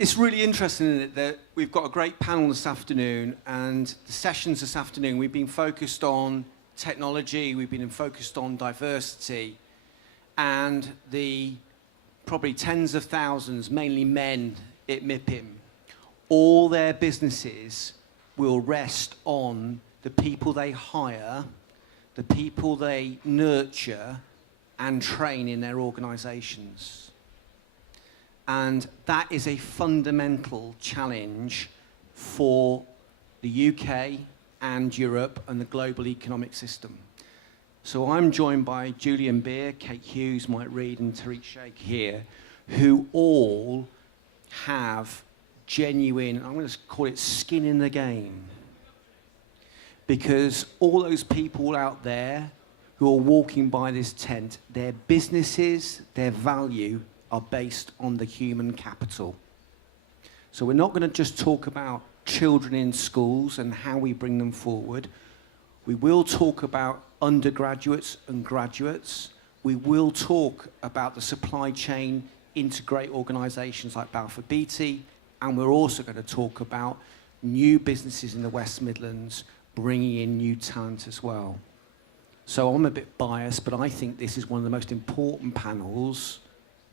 It's really interesting, isn't it, that we've got a great panel this afternoon, and the sessions this afternoon, we've been focused on technology, we've been focused on diversity, and the probably tens of thousands, mainly men at MIPIM, all their businesses will rest on the people they hire, the people they nurture and train in their organisations. And that is a fundamental challenge for the UK and Europe and the global economic system. So I'm joined by Julian Beer, Kate Hughes, Mike Reed and Tariq Sheikh here, who all have genuine, I'm going to call it skin in the game. Because all those people out there who are walking by this tent, their businesses, their value are based on the human capital. So we're not going to just talk about children in schools and how we bring them forward. We will talk about undergraduates and graduates. We will talk about the supply chain into great organisations like Balfour Beatty, and we're also going to talk about new businesses in the West Midlands bringing in new talent as well. So I'm a bit biased, but I think this is one of the most important panels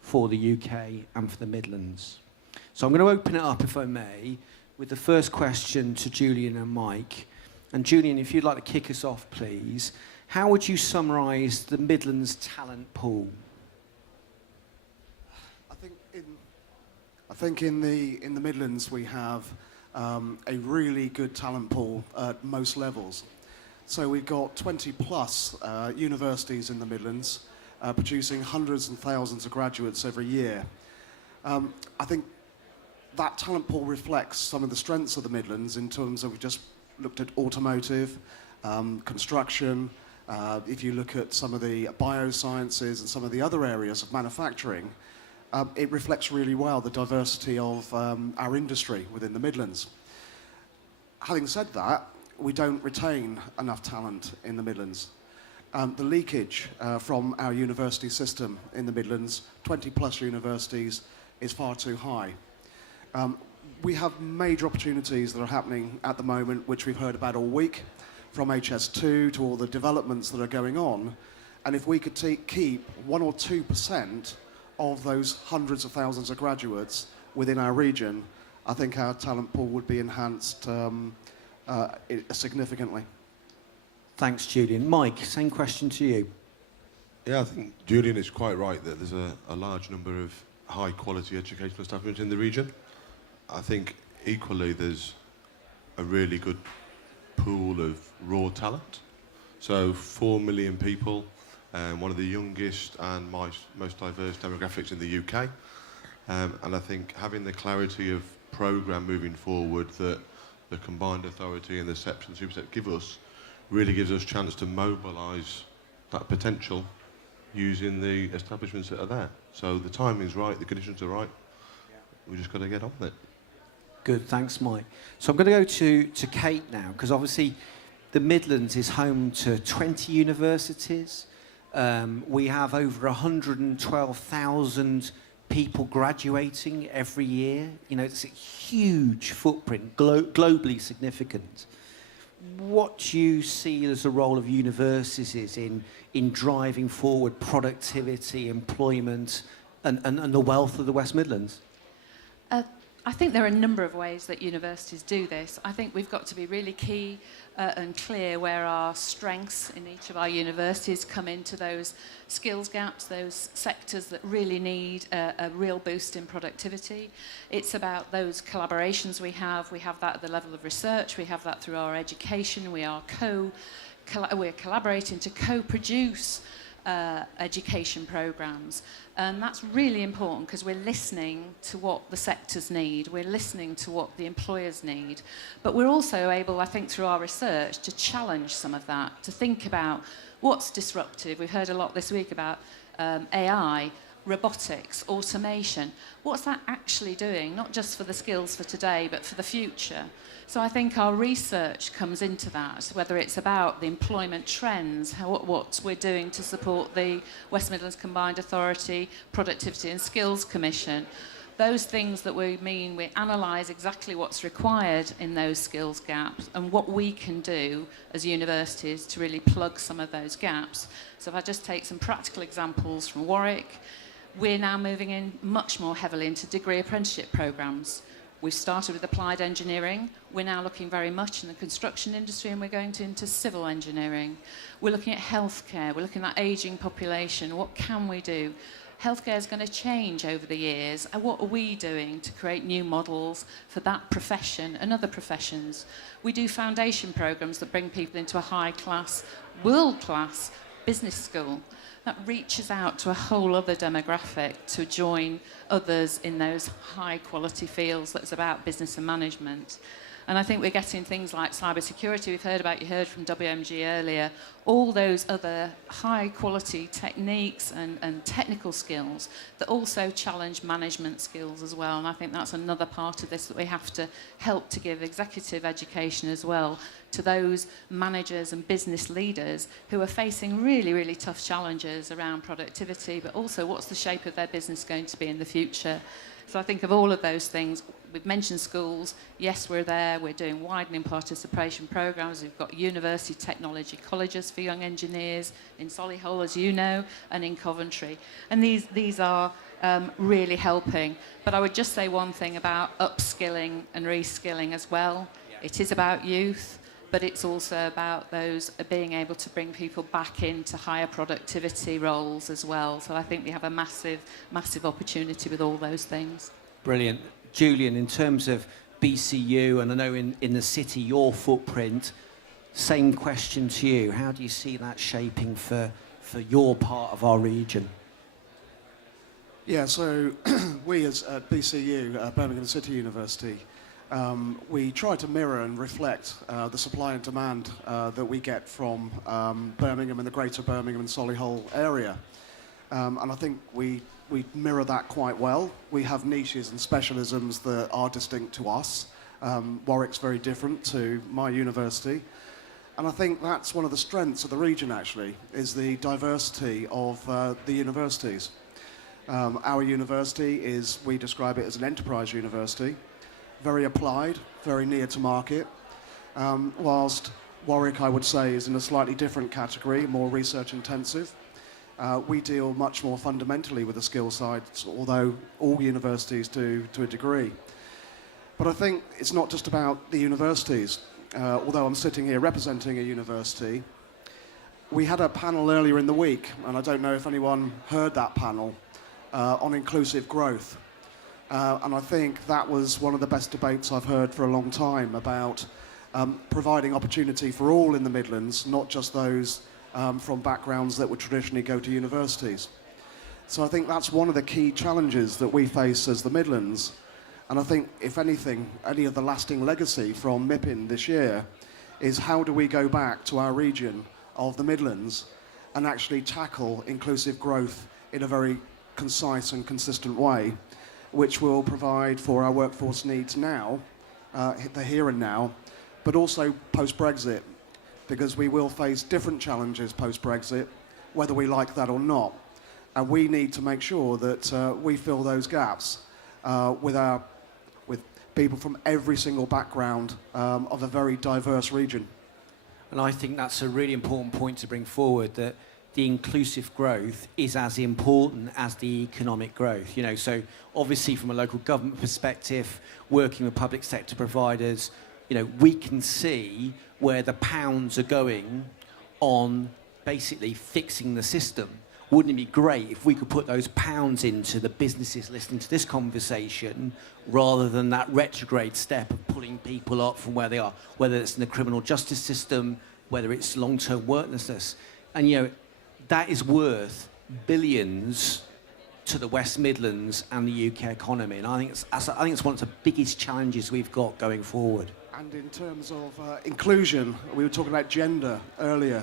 for the UK and for the Midlands. So I'm going to open it up, if I may, with the first question to Julian and Mike. And Julian, if you'd like to kick us off, please. How would you summarise the Midlands talent pool? I think in the Midlands we have a really good talent pool at most levels. So we've got 20 plus universities in the Midlands, producing hundreds and thousands of graduates every year. I think that talent pool reflects some of the strengths of the Midlands in terms of, we just looked at automotive, construction. If you look at some of the biosciences and some of the other areas of manufacturing, it reflects really well the diversity of our industry within the Midlands. Having said that, we don't retain enough talent in the Midlands. The leakage from our university system in the Midlands, 20 plus universities, is far too high. We have major opportunities that are happening at the moment, which we've heard about all week, from HS2 to all the developments that are going on. And if we could keep 1 or 2% of those hundreds of thousands of graduates within our region, I think our talent pool would be enhanced significantly. Thanks, Julian. Mike, same question to you. Yeah, I think Julian is quite right that there's a large number of high-quality educational establishments in the region. I think equally there's a really good pool of raw talent. So 4 million people, one of the youngest and most diverse demographics in the UK. And I think having the clarity of programme moving forward that the combined authority and the SEPs and the Supersets give us really gives us a chance to mobilise that potential using the establishments that are there. So the timing's right, the conditions are right. We've just got to get on with it. Good, thanks, Mike. So I'm going to go to Kate now, because obviously the Midlands is home to 20 universities. We have over 112,000 people graduating every year. You know, it's a huge footprint, globally significant. What do you see as the role of universities in driving forward productivity, employment, and the wealth of the West Midlands? I think there are a number of ways that universities do this. I think we've got to be really key and clear where our strengths in each of our universities come into those skills gaps, those sectors that really need a real boost in productivity. It's about those collaborations we have. We have that at the level of research. We have that through our education. We're collaborating to co-produce education programmes. And that's really important because we're listening to what the sectors need, we're listening to what the employers need, but we're also able, I think, through our research to challenge some of that, to think about what's disruptive. We've heard a lot this week about AI, robotics, automation. What's that actually doing, not just for the skills for today, but for the future? So I think our research comes into that, whether it's about the employment trends, what we're doing to support the West Midlands Combined Authority, Productivity and Skills Commission, those things that we analyse exactly what's required in those skills gaps and what we can do as universities to really plug some of those gaps. So if I just take some practical examples from Warwick, we're now moving in much more heavily into degree apprenticeship programmes. We've started with applied engineering. We're now looking very much in the construction industry, and we're going into civil engineering. We're looking at healthcare. We're looking at ageing population. What can we do? Healthcare is going to change over the years. And what are we doing to create new models for that profession and other professions? We do foundation programs that bring people into a high-class, world-class business school that reaches out to a whole other demographic to join others in those high-quality fields that's about business and management. And I think we're getting things like cybersecurity. You heard from WMG earlier, all those other high-quality techniques and technical skills that also challenge management skills as well. And I think that's another part of this that we have to help to give executive education as well to those managers and business leaders who are facing really, really tough challenges around productivity, but also what's the shape of their business going to be in the future. So I think of all of those things. We've mentioned schools. Yes, we're there. We're doing widening participation programs. We've got university technology colleges for young engineers in Solihull, as you know, and in Coventry. And these are really helping. But I would just say one thing about upskilling and reskilling as well. Yeah. It is about youth, but it's also about those being able to bring people back into higher productivity roles as well. So I think we have a massive, massive opportunity with all those things. Brilliant. Julian, in terms of BCU, and I know in the city, your footprint, same question to you. How do you see that shaping for your part of our region? Yeah, so we as at BCU, Birmingham City University, we try to mirror and reflect the supply and demand that we get from Birmingham and the greater Birmingham and Solihull area. And I think we mirror that quite well. We have niches and specialisms that are distinct to us. Warwick's very different to my university. And I think that's one of the strengths of the region, actually, is the diversity of the universities. Our university is, we describe it as an enterprise university, very applied, very near to market, whilst Warwick, I would say, is in a slightly different category, more research intensive. We deal much more fundamentally with the skill side, although all universities do to a degree. But I think it's not just about the universities. Although I'm sitting here representing a university, we had a panel earlier in the week, and I don't know if anyone heard that panel, on inclusive growth. And I think that was one of the best debates I've heard for a long time about providing opportunity for all in the Midlands, not just those from backgrounds that would traditionally go to universities. So I think that's one of the key challenges that we face as the Midlands. And I think, if anything, any of the lasting legacy from MIPIM this year is how do we go back to our region of the Midlands and actually tackle inclusive growth in a very concise and consistent way, which will provide for our workforce needs now, the here and now, but also post-Brexit, because we will face different challenges post-Brexit, whether we like that or not. And we need to make sure that we fill those gaps with people from every single background of a very diverse region. And I think that's a really important point to bring forward, that the inclusive growth is as important as the economic growth. You know, so obviously from a local government perspective, working with public sector providers, you know, we can see where the pounds are going on basically fixing the system. Wouldn't it be great if we could put those pounds into the businesses listening to this conversation rather than that retrograde step of pulling people up from where they are, whether it's in the criminal justice system, whether it's long-term worklessness. And, you know, that is worth billions to the West Midlands and the UK economy. And I think it's one of the biggest challenges we've got going forward. And in terms of inclusion, we were talking about gender earlier,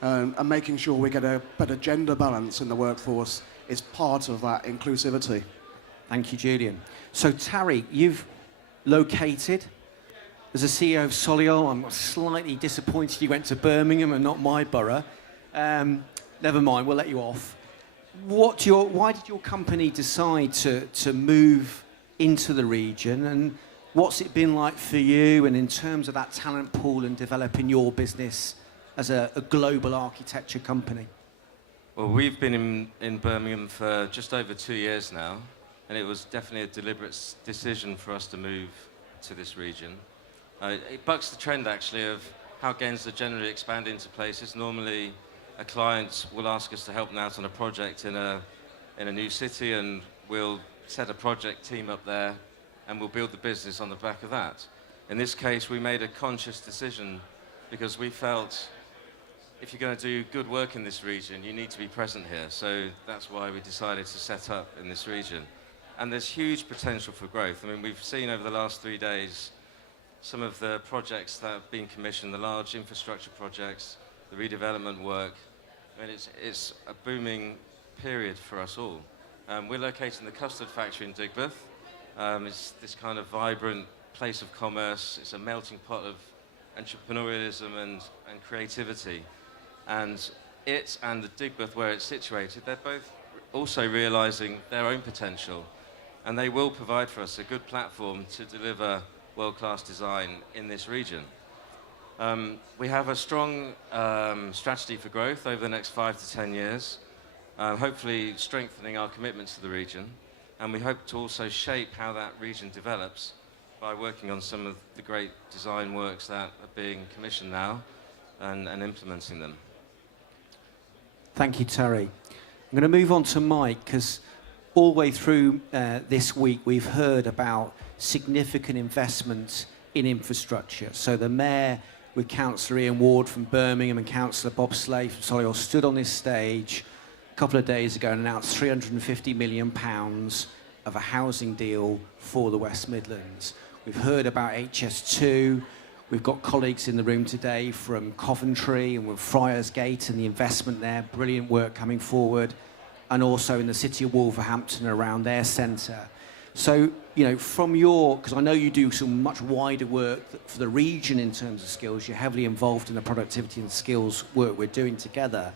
and making sure we get a better gender balance in the workforce is part of that inclusivity. Thank you, Julian. So, Tariq, you've located as a CEO of Solihull. I'm slightly disappointed you went to Birmingham and not my borough. Never mind, we'll let you off. Why did your company decide to move into the region, and what's it been like for you, and in terms of that talent pool and developing your business as a global architecture company? Well, we've been in Birmingham for just over 2 years now, and it was definitely a deliberate decision for us to move to this region. It bucks the trend, actually, of how Gainsborough generally expand into places. Normally, a client will ask us to help them out on a project in a new city, and we'll set a project team up there, and we'll build the business on the back of that. In this case, we made a conscious decision because we felt if you're going to do good work in this region, you need to be present here. So that's why we decided to set up in this region. And there's huge potential for growth. I mean, we've seen over the last 3 days some of the projects that have been commissioned, the large infrastructure projects, the redevelopment work. I mean, it's a booming period for us all. We're located in the custard factory in Digbeth. It's this kind of vibrant place of commerce. It's a melting pot of entrepreneurialism and creativity. And it and the Digbeth, where it's situated, they're both also realising their own potential. And they will provide for us a good platform to deliver world-class design in this region. We have a strong strategy for growth over the next 5 to 10 years, hopefully strengthening our commitments to the region. And we hope to also shape how that region develops by working on some of the great design works that are being commissioned now and implementing them. Thank you, Terry. I'm going to move on to Mike, because all the way through this week we've heard about significant investment in infrastructure. So the Mayor, with Councillor Ian Ward from Birmingham and Councillor Bob Slade from Solihull, stood on this stage a couple of days ago and announced £350 million of a housing deal for the West Midlands. We've heard about HS2. We've got colleagues in the room today from Coventry and with Friarsgate and the investment there, brilliant work coming forward, and also in the city of Wolverhampton around their centre. So, you know, from your, because I know you do some much wider work for the region in terms of skills, you're heavily involved in the productivity and skills work we're doing together.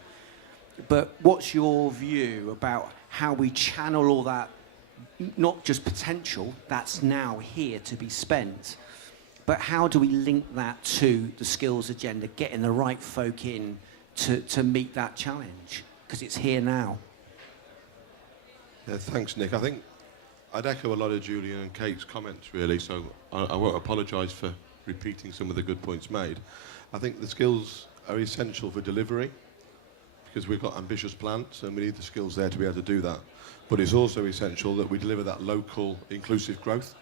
But what's your view about how we channel all that, not just potential, that's now here to be spent, but how do we link that to the skills agenda, getting the right folk in to meet that challenge? Because it's here now. Yeah, thanks, Nick. I think I'd echo a lot of Julian and Kate's comments, really, so I won't apologise for repeating some of the good points made. I think the skills are essential for delivery because we've got ambitious plans and we need the skills there to be able to do that. But it's also essential that we deliver that local inclusive growth.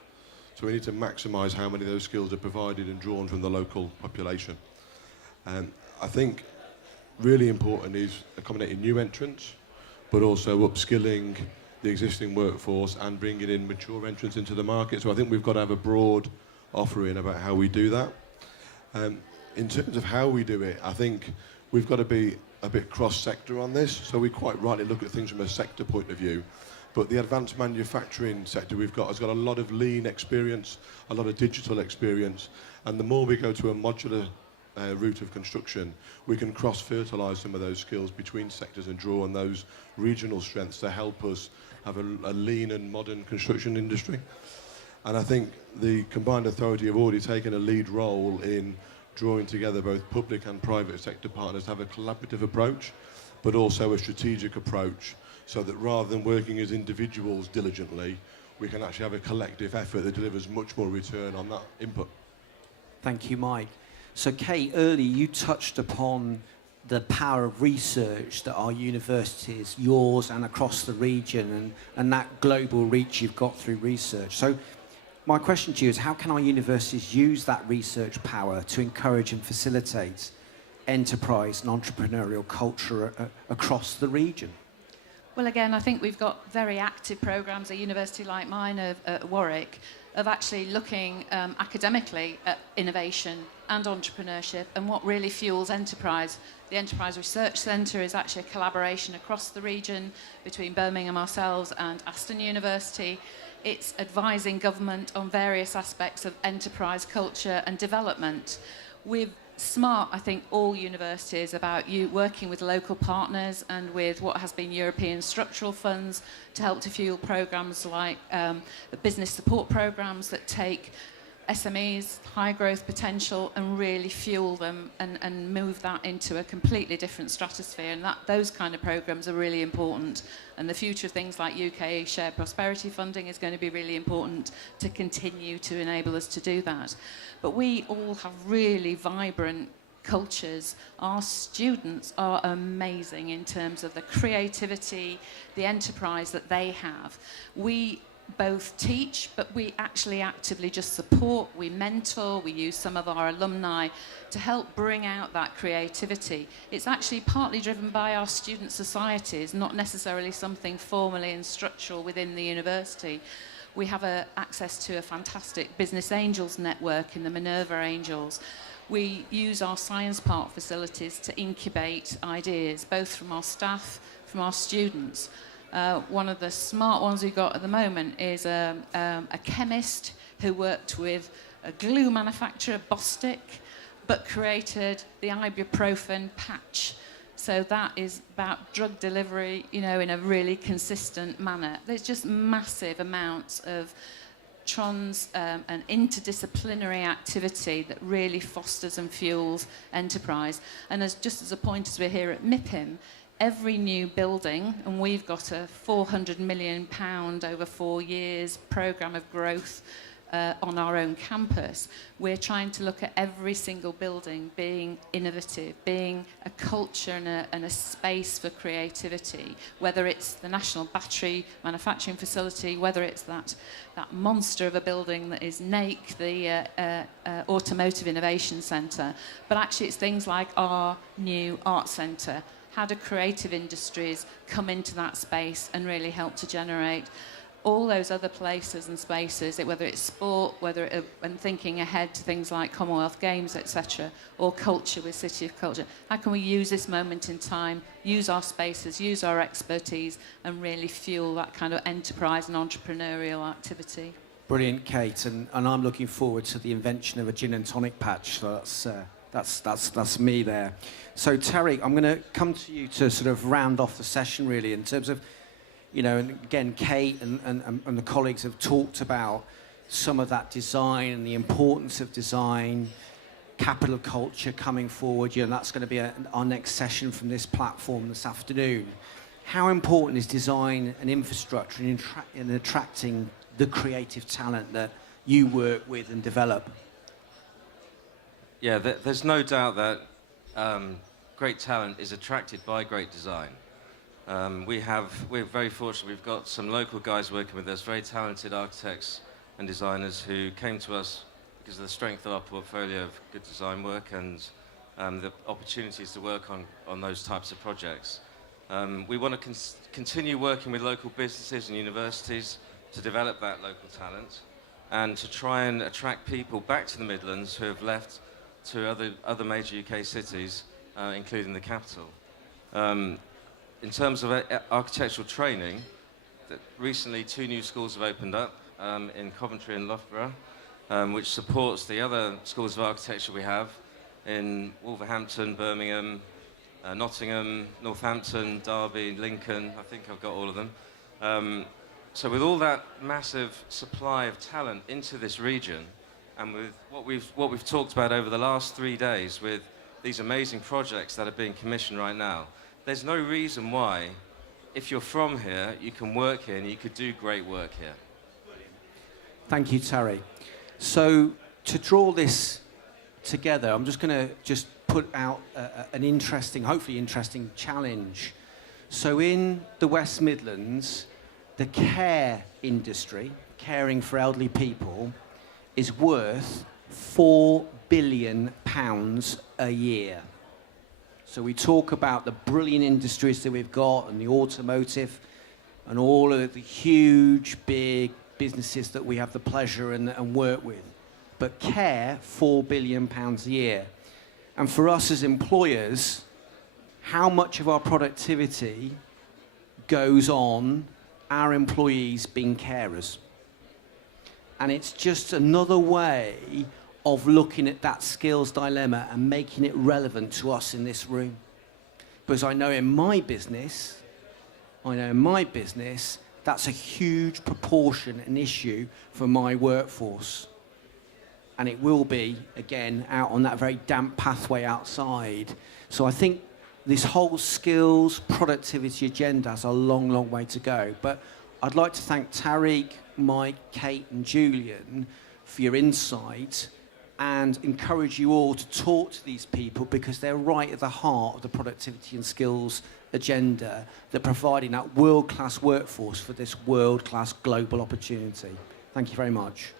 So we need to maximise how many of those skills are provided and drawn from the local population. And I think really important is accommodating new entrants, but also upskilling the existing workforce and bringing in mature entrants into the market. So I think we've got to have a broad offering about how we do that. In terms of how we do it, I think we've got to be a bit cross-sector on this. So we quite rightly look at things from a sector point of view. But the advanced manufacturing sector we've got has got a lot of lean experience, a lot of digital experience. And the more we go to a modular route of construction, we can cross-fertilise some of those skills between sectors and draw on those regional strengths to help us have a lean and modern construction industry. And I think the combined authority have already taken a lead role in drawing together both public and private sector partners to have a collaborative approach, but also a strategic approach, so that rather than working as individuals diligently, we can actually have a collective effort that delivers much more return on that input. Thank you, Mike. So, Kate, earlier you touched upon the power of research that our universities, yours and across the region, and that global reach you've got through research. So my question to you is, how can our universities use that research power to encourage and facilitate enterprise and entrepreneurial culture across the region? Well, again, I think we've got very active programmes, a university like mine at Warwick, of actually looking academically at innovation and entrepreneurship and what really fuels enterprise. The Enterprise Research Centre is actually a collaboration across the region between Birmingham ourselves and Aston University. It's advising government on various aspects of enterprise culture and development. We've smart, I think, all universities about you working with local partners and with what has been European structural funds to help to fuel programs like the business support programs that take SMEs, high growth potential, and really fuel them and move that into a completely different stratosphere. And those kind of programs are really important. And the future of things like UK shared prosperity funding is going to be really important to continue to enable us to do that. But we all have really vibrant cultures. Our students are amazing in terms of the creativity, the enterprise that they have. We both teach, but we actually actively just support, we mentor, we use some of our alumni to help bring out that creativity. It's actually partly driven by our student societies, not necessarily something formally and structural within the university. We have access to a fantastic business angels network in the Minerva Angels. We use our science park facilities to incubate ideas, both from our staff, from our students. One of the smart ones we've got at the moment is a chemist who worked with a glue manufacturer, Bostik, but created the ibuprofen patch. So that is about drug delivery, you know, in a really consistent manner. There's just massive amounts of and interdisciplinary activity that really fosters and fuels enterprise. And just as a point, as we're here at MIPIM, every new building, and we've got a £400 million over 4 years programme of growth on our own campus, we're trying to look at every single building being innovative, being a culture and a space for creativity, whether it's the National Battery Manufacturing Facility, whether it's that monster of a building that is NAIC, the Automotive Innovation Centre, but actually it's things like our new art centre. How do creative industries come into that space and really help to generate all those other places and spaces, whether it's sport, and thinking ahead to things like Commonwealth Games, etc., or culture with City of Culture. How can we use this moment in time, use our spaces, use our expertise, and really fuel that kind of enterprise and entrepreneurial activity? Brilliant, Kate, and I'm looking forward to the invention of a gin and tonic patch. So that's me there. So Terry, I'm going to come to you to sort of round off the session, really, in terms of, you know, and again, Kate and the colleagues have talked about some of that design and the importance of design, capital culture coming forward. You know, that's going to be our next session from this platform this afternoon. How important is design and infrastructure in attracting the creative talent that you work with and develop? Yeah, there's no doubt that great talent is attracted by great design. We're very fortunate. We've got some local guys working with us, very talented architects and designers who came to us because of the strength of our portfolio of good design work and the opportunities to work on those types of projects. We want to continue working with local businesses and universities to develop that local talent and to try and attract people back to the Midlands who have left to other major UK cities, including the capital. In terms of architectural training, recently 2 new schools have opened up in Coventry and Loughborough, which supports the other schools of architecture we have in Wolverhampton, Birmingham, Nottingham, Northampton, Derby, Lincoln. I think I've got all of them. So with all that massive supply of talent into this region, and with what we've talked about over the last 3 days with these amazing projects that are being commissioned right now, there's no reason why, if you're from here, you can work here and you could do great work here. Thank you, Terry. So to draw this together, I'm just going to put out an interesting, hopefully interesting challenge. So in the West Midlands, the care industry, caring for elderly people, is worth £4 billion a year. So we talk about the brilliant industries that we've got and the automotive and all of the huge, big businesses that we have the pleasure and work with. But care, £4 billion a year. And for us as employers, how much of our productivity goes on our employees being carers? And it's just another way of looking at that skills dilemma and making it relevant to us in this room. Because I know in my business, that's a huge proportion, an issue for my workforce. And it will be, again, out on that very damp pathway outside. So I think this whole skills, productivity agenda has a long, long way to go. But I'd like to thank Tariq, Mike, Kate and Julian for your insight and encourage you all to talk to these people because they're right at the heart of the productivity and skills agenda. They're providing that world-class workforce for this world-class global opportunity. Thank you very much.